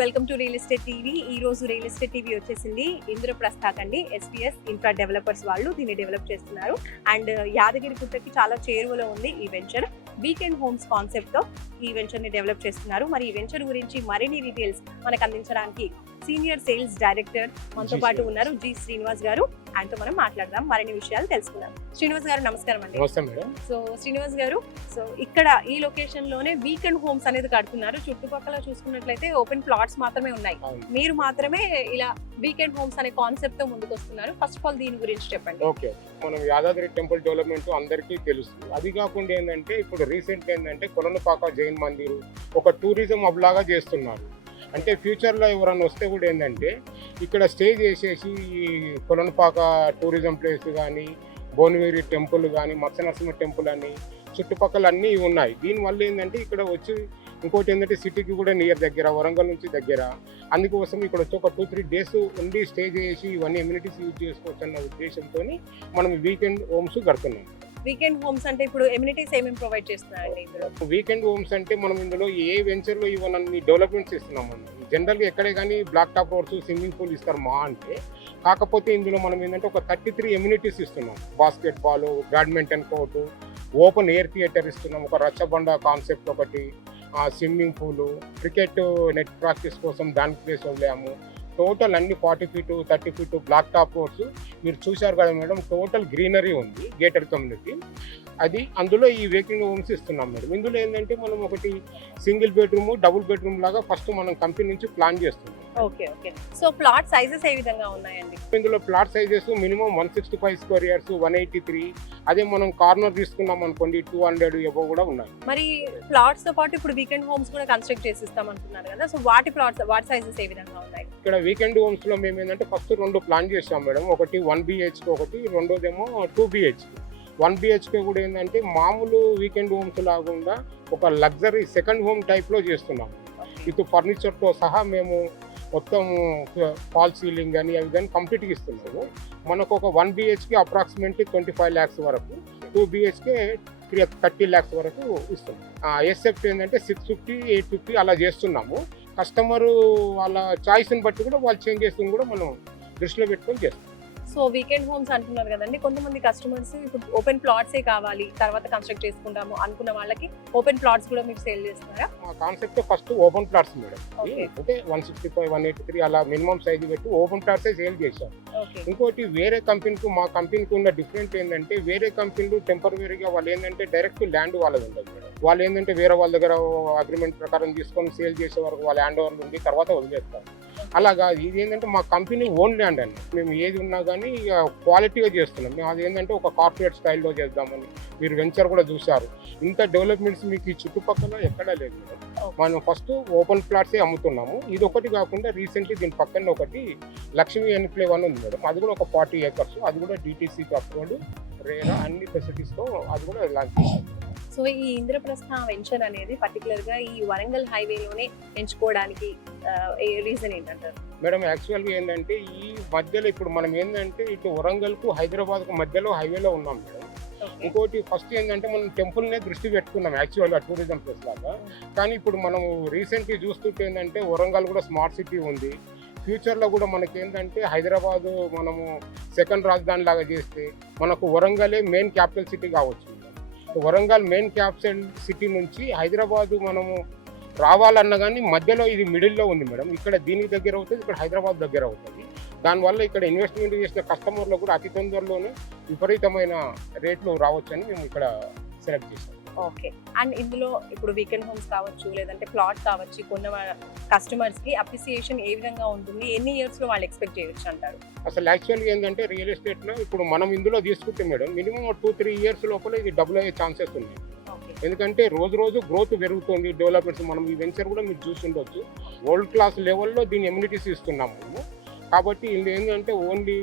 Welcome to real estate TV. ఈ రోజు real estate TV వచ్చేసింది ఇంద్రప్రస్థ అండి. ఎస్పీఎస్ ఇన్ఫ్రా డెవలపర్స్ వాళ్ళు దీన్ని డెవలప్ చేస్తున్నారు. అండ్ యాదగిరి గుట్టకి చాలా చేరువలో ఉంది ఈ వెంచర్. వీకెండ్ హోమ్స్ కాన్సెప్ట్ తో ఈ వెంచర్ ని డెవలప్ చేస్తున్నారు. మరి ఈ వెంచర్ గురించి మరిన్ని డీటెయిల్స్ మనకు అందించడానికి సీనియర్ సేల్స్ డైరెక్టర్ మనతో పాటు ఉన్నారు జి శ్రీనివాస్ గారు. ఆయనతో మనం మాట్లాడదాం, మరిన్ని విషయాలు తెలుసుకుందాం. శ్రీనివాస్ గారు నమస్కారం అండి. సో శ్రీనివాస్ గారు, సో ఇక్కడ ఈ లొకేషన్ లోనే వీకెండ్ హోమ్స్ అనేది కడుతున్నారు. చుట్టుపక్కల చూసుకున్నట్లయితే ఓపెన్ ప్లాట్స్ మాత్రమే ఉన్నాయి, మీరు మాత్రమే ఇలా వీకెండ్ హోమ్స్ అనే కాన్సెప్ట్ తో ముందుకు వస్తున్నారు. ఫస్ట్ ఆఫ్ ఆల్ దీని గురించి చెప్పండి. ఓకే, మనం యాదాద్రి టెంపుల్ డెవలప్మెంట్ అందరికీ తెలుసు. అది కాకుండా ఏంటంటే ఇప్పుడు రీసెంట్ ఏంటంటే కొలనుపాక జైన్ మందిర్ ఒక టూరిజం హబ్ లాగా చేస్తున్నారు. అంటే ఫ్యూచర్లో ఎవరైనా వస్తే కూడా ఏంటంటే ఇక్కడ స్టే చేసేసి ఈ కొలనుపాక టూరిజం ప్లేస్ కానీ, భువనగిరి టెంపుల్ కానీ, మత్స్యనరసింహ టెంపుల్ అని చుట్టుపక్కల అన్నీ ఉన్నాయి. దీనివల్ల ఏంటంటే ఇక్కడ వచ్చి ఇంకోటి ఏంటంటే సిటీకి కూడా నియర్ దగ్గర, వరంగల్ నుంచి దగ్గర. అందుకోసం ఇక్కడ వచ్చి ఒక 2-3 డేస్ ఉండి స్టే చేసి ఇవన్నీ ఎమ్యూనిటీస్ యూజ్ చేసుకోవచ్చు అన్న ఉద్దేశంతో మనం వీకెండ్ హోమ్స్ కడుతున్నాం. వీకెండ్ హోమ్స్ అంటే ఇప్పుడు ఎమ్యూనిటీస్ ఏమేమి ప్రొవైడ్ చేస్తున్నారండి ఇందులో? వీకెండ్ హోమ్స్ అంటే మనం ఇందులో ఏ వెంచర్లో ఇవన్నీ డెవలప్మెంట్స్ ఇస్తున్నాము. జనరల్గా ఎక్కడే కానీ black top roads, swimming pool ఇస్తారు మా అంటే. కాకపోతే ఇందులో మనం ఏంటంటే ఒక 33 ఎమ్యూనిటీస్ ఇస్తున్నాం. Basket ball, badminton court, open air theatre ఇస్తున్నాం, ఒక రచ్చబండ కాన్సెప్ట్ ఒకటి, swimming pool, cricket net practice కోసం దానికి ప్లేస్ వదిలేము. టోటల్ అన్ని 40 feet 30 feet black top roads మీరు చూశారు కదా మేడం. టోటల్ గ్రీనరీ ఉంది గేటెడ్ కమ్యూనిటీ. అది అందులో ఈ వీకెండ్ హోమ్స్ ఇస్తున్నాం మేడం. ఇందులో ఏంటంటే మనం ఒకటి సింగిల్ బెడ్రూమ్, డబుల్ బెడ్రూమ్ లాగా ఫస్ట్ మనం కంపెనీ నుంచి ప్లాన్ చేస్తున్నాం. Okay okay. So plot sizes ఏ విధంగా ఉన్నాయండి? ఇందులో plot sizes minimum 165 square yards, 183. అదే మనం కార్నర్ తీసుకున్నాం అనుకోండి 200 ఎబో కూడా ఉన్నాయి. మరి ప్లాట్స్ తో పాటు ఇప్పుడు వీకెండ్ హోమ్స్ కూడా కన్స్ట్రక్ట్ చేసిస్తాం అంటున్నారు కదా, సో వాటి సైజెస్ ఏ విధంగా ఉన్నాయి? ఇక్కడ వీకెండ్ హోమ్స్ లో మేము ఏంటంటే ఫస్ట్ 2 ప్లాన్ చేసాం మేడం. ఒకటి 1 BHK, ఒకటి రెండోదేమో 2 BHK. 1 BHK కూడా ఏంటంటే మామూలు వీకెండ్ హోమ్స్ లాగా ఒక లగ్జరీ సెకండ్ హోమ్ టైప్లో చేస్తున్నాం. విత్ ఫర్నిచర్తో సహా మేము మొత్తం ఫాల్ సీలింగ్ అని అవి కానీ కంప్లీట్గా ఇస్తున్నాము. మనకు ఒక 1 BHK అప్రాక్సిమేట్లీ 25 lakhs వరకు, 2 BHK 30 lakhs వరకు ఇస్తున్నాం. ఎస్ఎఫ్టీ ఏంటంటే 650, 850 అలా చేస్తున్నాము. కస్టమరు వాళ్ళ చాయిస్ని బట్టి కూడా వాళ్ళు చేంజ్ చేసుకుని కూడా మనం దృష్టిలో పెట్టుకొని చేస్తాం. సో వీకెండ్ హోమ్స్ అంటున్నారు కదండి, కొంతమంది కస్టమర్స్ ఇప్పుడు ఓపెన్ ప్లాట్సే కావాలి తర్వాత కన్స్ట్రక్ట్ చేసుకుంటాము అనుకున్న వాళ్ళకి ఓపెన్ ప్లాట్స్ కూడా మీరు సేల్ చేస్తున్నారా? మా concept first open plots madam. అంటే 165, 183 అలా మినిమం సైజు పెట్టి ఓపెన్ ప్లాట్సే సేల్ చేశాం. ఇంకోటి వేరే కంపెనీకి మా కంపెనీకి ఉన్న డిఫరెంట్ ఏంటంటే వేరే కంపెనీలు టెంపరీగా వాళ్ళు ఏంటంటే డైరెక్ట్ ల్యాండ్ వాళ్ళది ఉండదు మేడం. వాళ్ళు ఏంటంటే వేరే వాళ్ళ దగ్గర అగ్రిమెంట్ ప్రకారం తీసుకొని సేల్ చేసే వరకు వాళ్ళ హ్యాండ్ ఓవర్లు ఉంది, తర్వాత వదిలేస్తారు. అలాగా ఇది ఏంటంటే మా కంపెనీ ఓన్ ల్యాండ్ అండి. మేము ఏది ఉన్నా కానీ క్వాలిటీగా చేస్తున్నాం. మేము అది ఏంటంటే ఒక కార్పొరేట్ స్టైల్లో చేద్దామని. మీరు వెంచర్ కూడా చూశారు. ఇంత డెవలప్మెంట్స్ మీకు ఈ చుట్టుపక్కల ఎక్కడా లేదు మేడం. మనం ఫస్ట్ ఓపెన్ ప్లాట్సే అమ్ముతున్నాము. ఇది ఒకటి కాకుండా రీసెంట్లీ దీని పక్కన ఒకటి లక్ష్మీ ఎన్క్లేవ్ అని ఉంది మేడం. అది కూడా ఒక 40 acres. అది కూడా DTCకి అప్రూవ్డ్, రేరా అన్ని ఫెసిలిటీస్తో అది కూడా లాంచ్ చేశారు. సో ఈ ఇంద్రప్రస్థ వెంచర్ అనేది పర్టికులర్ గా ఈ వరంగల్ హైవేలోనే ఎంచుకోవడానికి రీజన్ ఏంటంటారు మేడం? యాక్చువల్గా ఏంటంటే ఈ మధ్యలో ఇప్పుడు మనం ఏంటంటే ఇటు వరంగల్కు హైదరాబాద్కు మధ్యలో హైవేలో ఉన్నాం మేడం. ఇంకోటి ఫస్ట్ ఏంటంటే మనం టెంపుల్నే దృష్టి పెట్టుకున్నాం యాక్చువల్గా టూరిజం ప్లేస్ లాగా. కానీ ఇప్పుడు మనం రీసెంట్లీ చూస్తుంటే ఏంటంటే వరంగల్ కూడా స్మార్ట్ సిటీ ఉంది. ఫ్యూచర్లో కూడా మనకి ఏంటంటే హైదరాబాదు మనము సెకండ్ రాజధాని లాగా చేస్తే మనకు వరంగలే మెయిన్ క్యాపిటల్ సిటీ కావచ్చు. వరంగల్ మెయిన్ క్యాపిటల్ సిటీ నుంచి హైదరాబాదు మనము రావాలన్నా కానీ మధ్యలో ఇది మిడిల్లో ఉంది మేడం. ఇక్కడ దీనికి దగ్గర అవుతుంది, ఇక్కడ హైదరాబాద్ దగ్గర అవుతుంది. దానివల్ల ఇక్కడ ఇన్వెస్ట్మెంట్ చేసిన కస్టమర్లు కూడా అతి తొందరలోనే విపరీతమైన రేట్లు రావచ్చని మేము ఇక్కడ సెలెక్ట్ చేసాం. ఓకే. అండ్ ఇందులో ఇప్పుడు వీకెండ్ హోమ్స్ కావచ్చు, లేదంటే ప్లాట్ కావచ్చు, కొన్న కస్టమర్స్ కి అప్రిసియేషన్ ఏ విధంగా ఉంటుంది, ఎన్ని ఇయర్స్ లో వాళ్ళు ఎక్స్పెక్ట్ చేయొచ్చు అంటారు? అసలు యాక్చువల్గా ఏంటంటే రియల్ ఎస్టేట్ లో ఇప్పుడు మనం ఇందులో తీసుకుంటే మేడం మినిమం 2-3 years లోపల ఇది డబుల్ అయ్యే ఛాన్సెస్ ఉన్నాయి. ఎందుకంటే రోజు గ్రోత్ పెరుగుతుంది, డెవలప్మెంట్స్. మనం ఈ వెంచర్ కూడా మీరు చూసి ఉండొచ్చు. వరల్డ్ క్లాస్ లెవెల్లో దీని ఎమ్యూనిటీస్ ఇస్తున్నాము మేము. కాబట్టి ఇది ఏంటంటే ఓన్లీ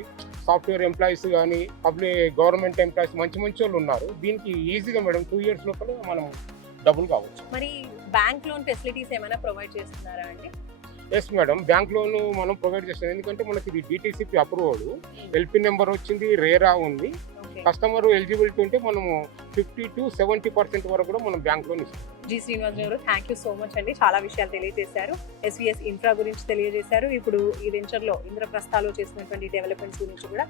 సాఫ్ట్వేర్ ఎంప్లాయీస్ కానీ పబ్లిక్ గవర్నమెంట్ ఎంప్లాయీస్ మంచి వాళ్ళు ఉన్నారు. దీనికి ఈజీగా మేడం 2 years లోపల మనం డబుల్ కావచ్చు. మరి బ్యాంక్ లోన్ ఫెసిలిటీస్ ఏమైనా ప్రొవైడ్ చేస్తున్నారా అండి? ఎస్ మేడం, బ్యాంక్ లోన్ మనం ప్రొవైడ్ చేస్తాం. ఎందుకంటే మనకి ఇది DTCP అప్రూవ్డ్, LP నెంబర్ వచ్చింది, రేరా ఉంది. కస్టమర్ ఎలిజిబిలిటీ ఉంటే మనము 50 to 70% వరకు కూడా మనం బ్యాంక్ లోన్ ఇస్తాం. జి శ్రీనివాస్ గారు, థ్యాంక్ యూ సో మచ్ అండి. చాలా విషయాలు తెలియజేశారు. ఎస్విఎస్ ఇన్ఫ్రా గురించి తెలియజేశారు. ఇప్పుడు ఈ వెంచర్లో ఇంద్రప్రస్థలో చేసినటువంటి డెవలప్మెంట్స్ గురించి కూడా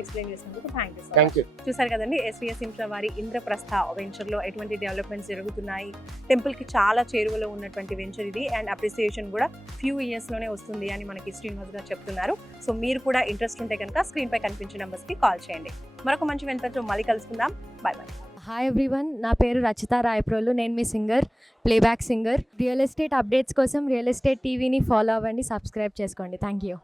ఎక్స్ప్లెయిన్ చేసినందుకు థ్యాంక్ యూ సో మచ్. చూసారు కదండి, ఎస్విఎస్ ఇన్ఫ్రా వారి ఇంద్రప్రస్థ వెంచర్లో ఎటువంటి డెవలప్మెంట్స్ జరుగుతున్నాయి. టెంపుల్కి చాలా చేరువలో ఉన్నటువంటి వెంచర్ ఇది అండ్ అప్రిసియేషన్ కూడా ఫ్యూ ఇయర్స్లోనే వస్తుంది అని మనకి శ్రీనివాస్ గారు చెప్తున్నారు. సో మీరు కూడా ఇంట్రెస్ట్ ఉంటే కనుక స్క్రీన్పై కనిపించే నెంబర్స్కి కాల్ చేయండి. మరొక మంచి వెంచర్తో మళ్ళీ కలుసుకుందాం. Bye bye. హాయ్ ఎవ్రీవన్, నా పేరు రచిత రాయప్రోలు. నేను మీ singer, playback singer. Real estate updates కోసం రియల్ ఎస్టేట్ టీవీని ఫాలో అవ్వండి, సబ్స్క్రైబ్ చేసుకోండి. Thank you.